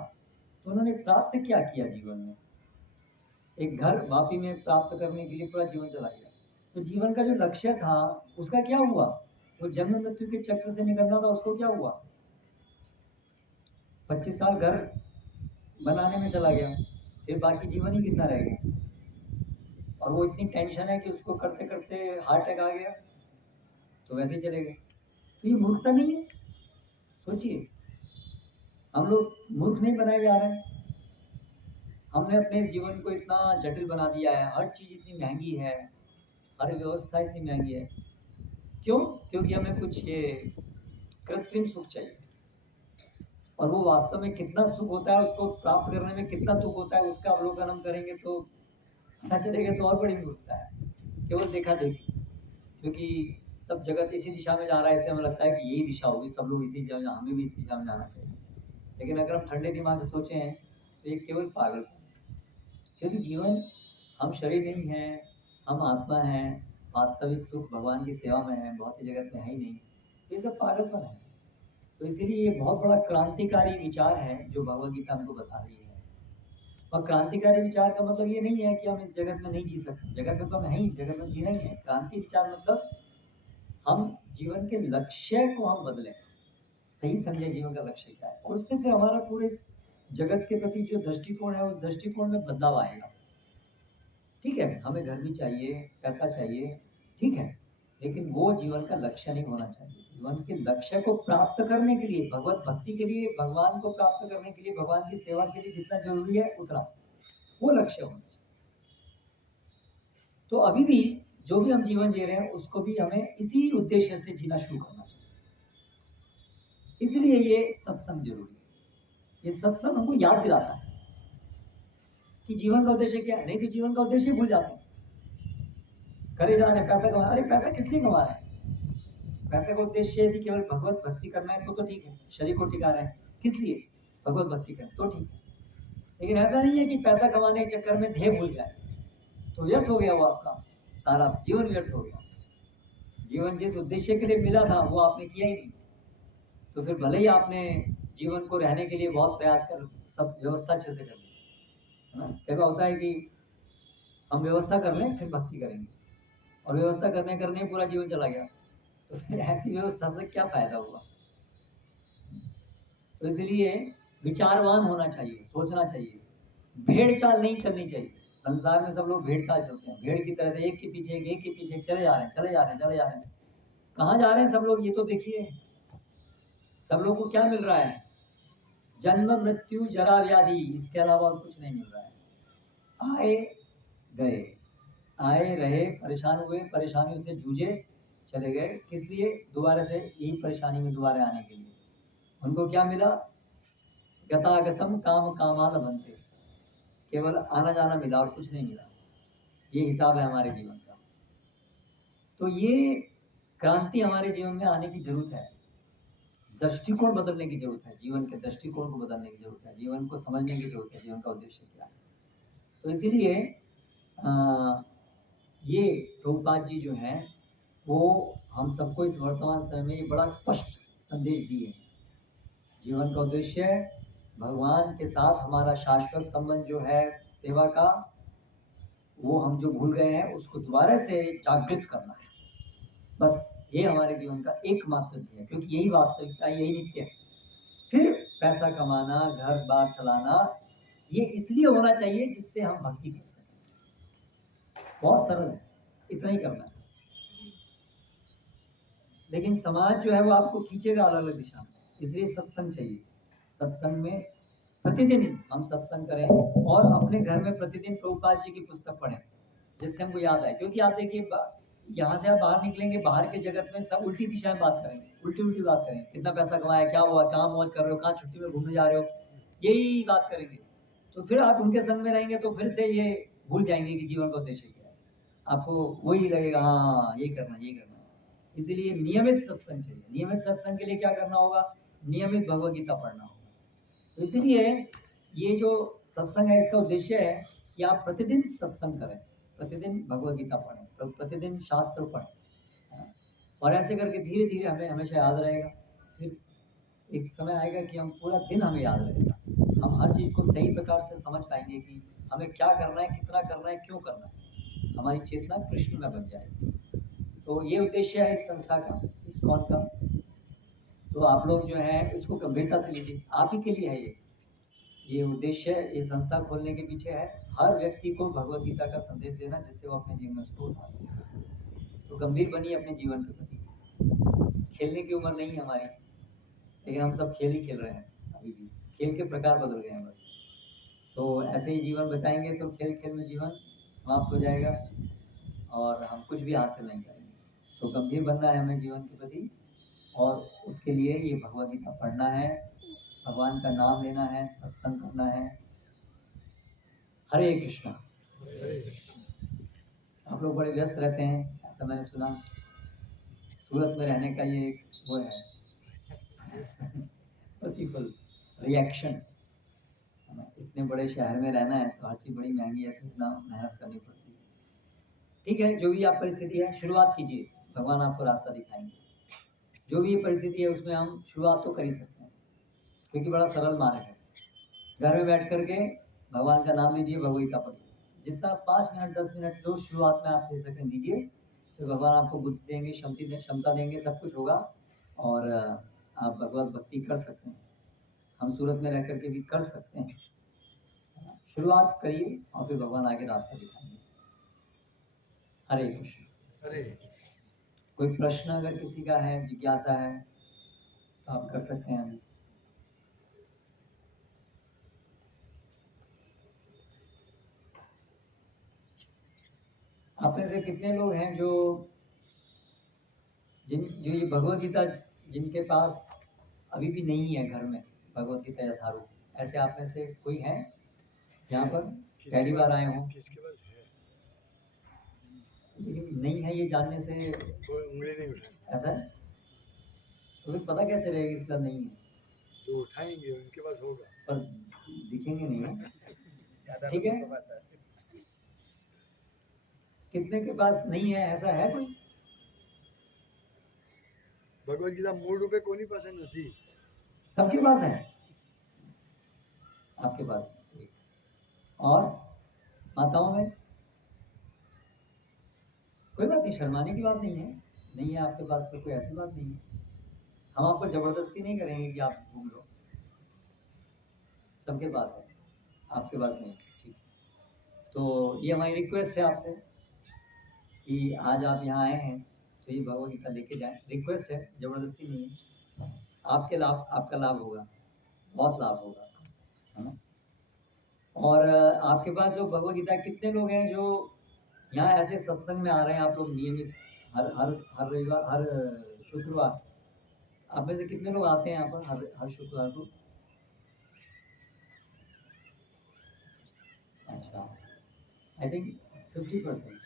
तो उन्होंने प्राप्त क्या किया जीवन में? एक घर वापी में प्राप्त करने के लिए पूरा जीवन चला गया। तो जीवन का जो लक्ष्य था उसका क्या हुआ? वो जन्म मृत्यु के चक्र से निकलना था, उसको क्या हुआ? 25 साल घर बनाने में चला गया, फिर बाकी जीवन ही कितना रह गया। और वो इतनी टेंशन है कि उसको करते करते हार्ट अटैक आ गया, तो वैसे ही चले गए। तो ये मूर्खता नहीं है? सोचिए, हम लोग मूर्ख नहीं बनाए जा रहे हैं। हमने अपने इस जीवन को इतना जटिल बना दिया है, हर चीज़ इतनी महंगी है, हर व्यवस्था इतनी महंगी है। क्यों? क्योंकि हमें कुछ ये कृत्रिम सुख चाहिए, और वो वास्तव में कितना सुख होता है, उसको प्राप्त करने में कितना दुख होता है, उसका अवलोकन हम करेंगे तो पता चलेगा। तो और बड़ी मूर्खता है, केवल देखा देखी, क्योंकि सब जगत इसी दिशा में जा रहा है, इसलिए हमें लगता है कि यही दिशा होगी, सब लोग इसी दिशा में, हमें भी इस दिशा में जाना चाहिए। लेकिन अगर हम ठंडे दिमाग से सोचें तो ये केवल पागल, क्योंकि जीवन, हम शरीर नहीं है, हम आत्मा है, वास्तविक सुख भगवान की सेवा में है, भौतिक जगत में है ही नहीं। ये सब पागलपन है। तो इसीलिए ये बहुत बड़ा क्रांतिकारी विचार है जो भगवद गीता हमको बता रही है। और क्रांतिकारी विचार का मतलब ये नहीं है कि हम इस जगत में नहीं जी सकते, जगत में तो हम है ही, जगत में जीना ही है। क्रांति विचार मतलब हम जीवन के लक्ष्य को हम बदलें, सही समझे जीवन का लक्ष्य क्या है, और उससे फिर हमारा पूरे इस जगत के प्रति जो दृष्टिकोण है, उस दृष्टिकोण में बदलाव आएगा। ठीक है, हमें घर भी चाहिए, पैसा चाहिए, ठीक है, लेकिन वो जीवन का लक्ष्य नहीं होना चाहिए। जीवन के लक्ष्य को प्राप्त करने के लिए, भगवत भक्ति के लिए, भगवान को प्राप्त करने के लिए, भगवान की सेवा के लिए जितना जरूरी है उतना, वो लक्ष्य होना चाहिए। तो अभी भी जो भी हम जीवन जी रहे हैं, उसको भी हमें इसी उद्देश्य से जीना शुरू करना चाहिए। इसलिए ये सत्संग जरूरी है। ये सत्संग हमको याद दिलाता है कि जीवन का उद्देश्य क्या है। नहीं तो जीवन का उद्देश्य भूल जाते हैं, करे जा रहे हैं पैसा कमा। अरे पैसा किस लिए कमा रहे हैं? पैसे का उद्देश्य यदि केवल भगवत भक्ति करना है तो ठीक है, शरीर को टिका रहे हैं, किस लिए? भगवत भक्ति करें तो ठीक है। लेकिन ऐसा नहीं है कि पैसा कमाने के चक्कर में ध्येय भूल जाए, तो व्यर्थ हो गया वो आपका सारा जीवन, व्यर्थ हो गया। जीवन जिस उद्देश्य के लिए मिला था वो आपने किया ही नहीं, तो फिर भले ही आपने जीवन को रहने के लिए बहुत प्रयास कर, सब व्यवस्था अच्छे से कर ली, है ना। क्या होता है कि हम व्यवस्था कर लें फिर भक्ति करेंगे, और व्यवस्था करने करने पूरा जीवन चला गया, तो फिर ऐसी व्यवस्था से क्या फायदा हुआ? तो इसलिए विचारवान होना चाहिए, सोचना चाहिए, भेड़ चाल नहीं चलनी चाहिए। संसार में सब लोग भेड़ चाल चलते हैं, भेड़ की तरह से एक के पीछे एक के पीछे चले जा रहे हैं, चले जा रहे हैं, चले जा रहे हैं। कहाँ जा रहे हैं सब लोग, ये तो देखिए। सब लोगों को क्या मिल रहा है? जन्म मृत्यु जरा व्याधि, इसके अलावा और कुछ नहीं मिल रहा है। आए गए, आए रहे, परेशान हुए, परेशानियों से जूझे, चले गए। किस लिए? दोबारा से यही परेशानी में दोबारा आने के लिए। उनको क्या मिला? गतागतम काम कामाल बनते, केवल आना जाना मिला और कुछ नहीं मिला। ये हिसाब है हमारे जीवन का। तो ये क्रांति हमारे जीवन में आने की जरूरत है, दृष्टिकोण बदलने की जरूरत है, जीवन के दृष्टिकोण को बदलने की जरूरत है, जीवन को समझने की जरूरत है, जीवन का उद्देश्य क्या है। तो इसीलिए ये प्रभुपाद जी जो हैं वो हम सबको इस वर्तमान समय में बड़ा स्पष्ट संदेश दिए। जीवन का उद्देश्य भगवान के साथ हमारा शाश्वत संबंध जो है सेवा का, वो हम जो भूल गए हैं उसको दोबारा से जागृत करना है। बस ये हमारे जीवन का एकमात्र ध्येय है, क्योंकि यही वास्तविकता, यही नित्य है। फिर पैसा कमाना, घर बार चलाना, ये इसलिए होना चाहिए जिससे हम भक्ति कर सकें। बहुत सरल है, इतना ही करना है। लेकिन समाज जो है वो आपको खींचेगा अलग अलग दिशा में, इसलिए सत्संग चाहिए। सत्संग में प्रतिदिन हम सत्संग करें, और अपने घर में प्रतिदिन प्रभुपाद जी की पुस्तक पढ़ें, जिससे हमको याद आए। क्योंकि आप देखिए, यहाँ से आप बाहर निकलेंगे, बाहर के जगत में सब उल्टी दिशा में बात करेंगे, उल्टी उल्टी बात करेंगे, कितना पैसा कमाया, क्या हुआ, कहाँ मौज कर रहे हो, कहाँ छुट्टी में घूमने जा रहे हो, यही बात करेंगे। तो फिर आप उनके संग में रहेंगे तो फिर से ये भूल जाएंगे कि जीवन का उद्देश्य क्या है। आपको वही लगेगा, हाँ ये करना, ये करना। इसीलिए नियमित सत्संग चाहिए। नियमित सत्संग के लिए क्या करना होगा? नियमित भगवद गीता पढ़ना होगा। तो इसलिए ये जो सत्संग है, इसका उद्देश्य है कि आप प्रतिदिन सत्संग करें, प्रतिदिन भगवद गीता पढ़ें, प्रतिदिन शास्त्र पढ़ें, और ऐसे करके धीरे धीरे हमें हमेशा याद रहेगा। फिर एक समय आएगा कि हम पूरा दिन हमें याद रहेगा, हम हर चीज़ को सही प्रकार से समझ पाएंगे कि हमें क्या करना है, कितना करना है, क्यों करना है। हमारी चेतना कृष्ण में बन जाएगी। तो ये उद्देश्य है इस संस्था का, इस कौन का। तो आप लोग जो है इसको गंभीरता से लीजिए, आप ही के लिए है ये उद्देश्य, ये संस्था खोलने के पीछे है हर व्यक्ति को भगवद गीता का संदेश देना, जिससे वो अपने जीवन में उसको उठा सके। तो गंभीर बनिए अपने जीवन के प्रति। खेलने की उम्र नहीं है हमारी, लेकिन हम सब खेल ही खेल रहे हैं अभी भी, खेल के प्रकार बदल गए हैं बस। तो ऐसे ही जीवन बिताएंगे तो खेल खेल में जीवन समाप्त हो जाएगा, और हम कुछ भी हासिल नहीं करेंगे। तो गंभीर बनना है हमें जीवन के प्रति, और उसके लिए ये भगवद गीता पढ़ना है, भगवान का नाम लेना है, सत्संग करना है। हरे कृष्णा। आप लोग बड़े व्यस्त रहते हैं, ऐसा मैंने सुना। सूरत में रहने का ये एक वो है प्रतिफल, रिएक्शन। इतने बड़े शहर में रहना है तो हर चीज़ बड़ी महंगी है, तो इतना मेहनत करनी पड़ती है। ठीक है, जो भी आप परिस्थिति है शुरुआत कीजिए, भगवान आपको रास्ता दिखाएंगे। जो भी परिस्थिति है उसमें हम शुरुआत तो कर ही सकते हैं, क्योंकि बड़ा सरल मार्ग है। घर में बैठ करके भगवान का नाम लीजिए, भगवद गीता पढ़िए, जितना 5 मिनट 10 मिनट जो शुरुआत में आप दे सकें दीजिए, फिर भगवान आपको बुद्धि देंगे, क्षमता देंगे, सब कुछ होगा और आप भगवत भक्ति कर सकते हैं। हम सूरत में रह करके भी कर सकते हैं। शुरुआत करिए और फिर भगवान आगे रास्ता दिखाएंगे। हरे कृष्ण। हरे। कोई प्रश्न अगर किसी का है, जिज्ञासा है, तो आप कर सकते हैं अभी। आप में से कितने लोग हैं जो ये भगवद गीता जिनके पास अभी भी नहीं है घर में, भगवद गीता यथारूप, ऐसे आप में से कोई है यहाँ पर पहली बार आए हो? किसके पास है? लेकिन नहीं है ये जानने से कोई उंगली नहीं उठाएगा। ऐसा है? तो फिर पता कैसे रहेगा इसका नहीं है? जो उठाएंगे उनके पास होगा, पर दिखेंगे नहीं है। ठीक है, कितने के पास नहीं है, ऐसा है कोई? भगवद गीता मूल रूपे कोनी पसंद थी, सबके पास है, आपके पास नहीं। और माताओं में कोई बात नहीं, शर्माने की बात नहीं है। नहीं है आपके पास तो कोई ऐसी बात नहीं है, हम आपको जबरदस्ती नहीं करेंगे कि आप घूम लो। सबके पास है, आपके पास नहीं। ठीक, तो ये हमारी रिक्वेस्ट है आपसे कि आज आप यहाँ आए हैं तो ये भगवद गीता लेके जाएं। रिक्वेस्ट है, जबरदस्ती नहीं है। आपके लाभ, आपका लाभ होगा, बहुत लाभ होगा, है ना? और आपके पास जो भगवद गीता, कितने लोग हैं जो यहाँ ऐसे सत्संग में आ रहे हैं? आप लोग नियमित हर हर हर रविवार, हर शुक्रवार, आप में से कितने लोग आते हैं यहाँ पर हर शुक्रवार को? अच्छा, आई थिंक 50%।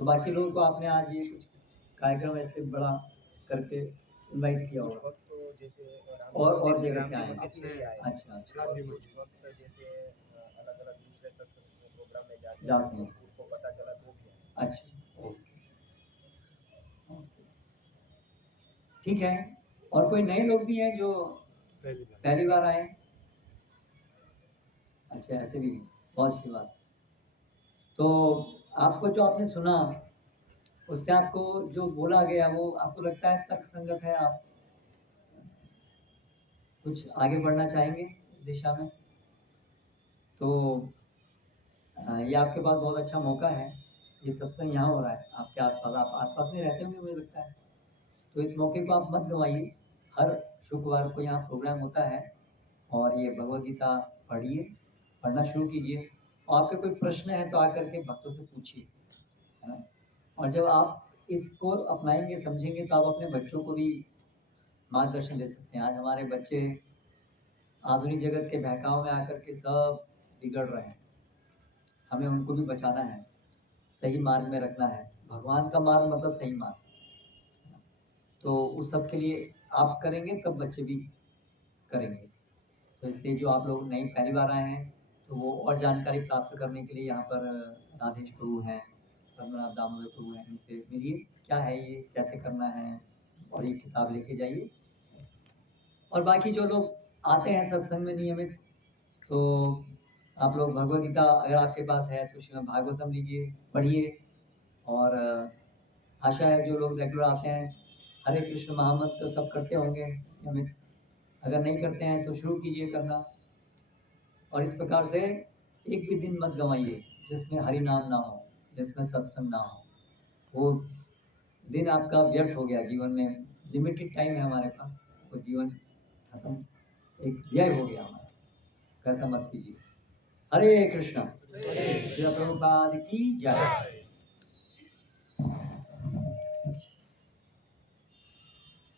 तो बाकी लोगों को आपने आज ये कुछ कार्यक्रम ऐसे बड़ा करके इनवाइट किया होगा, और जगह से आए हैं। अच्छा अच्छा, कुछ वक्त जैसे अलग अलग दूसरे सत्संग प्रोग्राम में जाते हैं, उनको पता चला तो भी है। अच्छा, ओके, ठीक है। और कोई नए लोग भी हैं जो पहली बार आए? अच्छा, ऐसे भी, बहुत अच्छी बात। तो आपको जो आपने सुना, उससे आपको जो बोला गया वो आपको लगता है तर्क संगत है? आप कुछ आगे बढ़ना चाहेंगे इस दिशा में? तो ये आपके पास बहुत अच्छा मौका है। ये सत्संग यहाँ हो रहा है आपके आसपास, आप आसपास में रहते होंगे मुझे लगता है, तो इस मौके को आप मत गंवाइए। हर शुक्रवार को यहाँ प्रोग्राम होता है और ये भगवद गीता पढ़िए, पढ़ना शुरू कीजिए, और आपके कोई प्रश्न है तो आकर के भक्तों से पूछिए, है ना? और जब आप इसको अपनाएंगे, समझेंगे, तो आप अपने बच्चों को भी मार्गदर्शन दे सकते हैं। आज हमारे बच्चे आधुनिक जगत के बहकाव में आकर के सब बिगड़ रहे हैं, हमें उनको भी बचाना है, सही मार्ग में रखना है। भगवान का मार्ग मतलब सही मार्ग, तो उस सब के लिए आप करेंगे तब बच्चे भी करेंगे। तो इसलिए जो आप लोग नई पहली बार आए हैं, तो वो और जानकारी प्राप्त करने के लिए यहाँ पर राधेश प्रभु हैं, पद्मनाभ दामोदर प्रभु हैं, इनसे मिलिए, क्या है ये, कैसे करना है, और ये किताब लेके जाइए। और बाकी जो लोग आते हैं सत्संग में नियमित, तो आप लोग भगवद गीता अगर आपके पास है तो श्रीमद् भागवतम लीजिए, पढ़िए। और आशा है जो लोग रेगुलर आते हैं, हरे कृष्ण महामंत्र सब करते होंगे नियमित, अगर नहीं करते हैं तो शुरू कीजिए करना। और इस प्रकार से एक भी दिन मत गंवाइए जिसमें हरि नाम ना हो, जिसमें सत्संग ना हो। वो दिन आपका व्यर्थ हो गया। जीवन में लिमिटेड टाइम है हमारे पास, वो जीवन खत्म, एक व्यय हो गया हमारा, कैसा मत कीजिए। हरे कृष्णा। श्रील प्रभुपाद की जय।